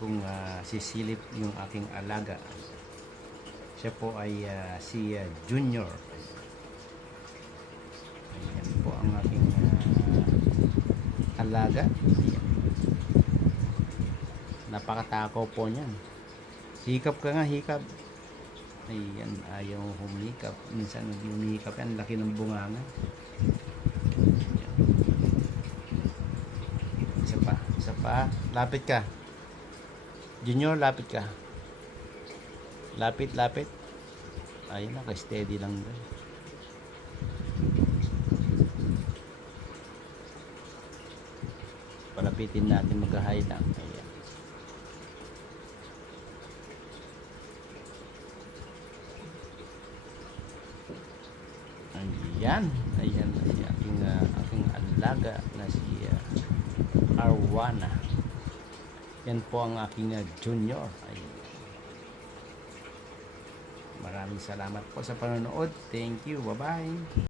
kong sisilip yung aking alaga. Siya po ay si Junior. Ayan po ang aking alaga. Ayan. Napakatakaw po niyan. Hikap ka nga, hikap. Ayan, ayaw humikap. Minsan humikap yan, laki ng bunganga. Ayan. Isa pa. Lapit ka. Junior, lapit ka. Lapit. Ayun, naka-steady lang doon. Palapitin natin, magka-high lang. Ayan. Ayan na si aking alaga na si Arwana. Yan po ang aking Junior. Ayan. Maraming salamat po sa panonood. Thank you. Bye-bye.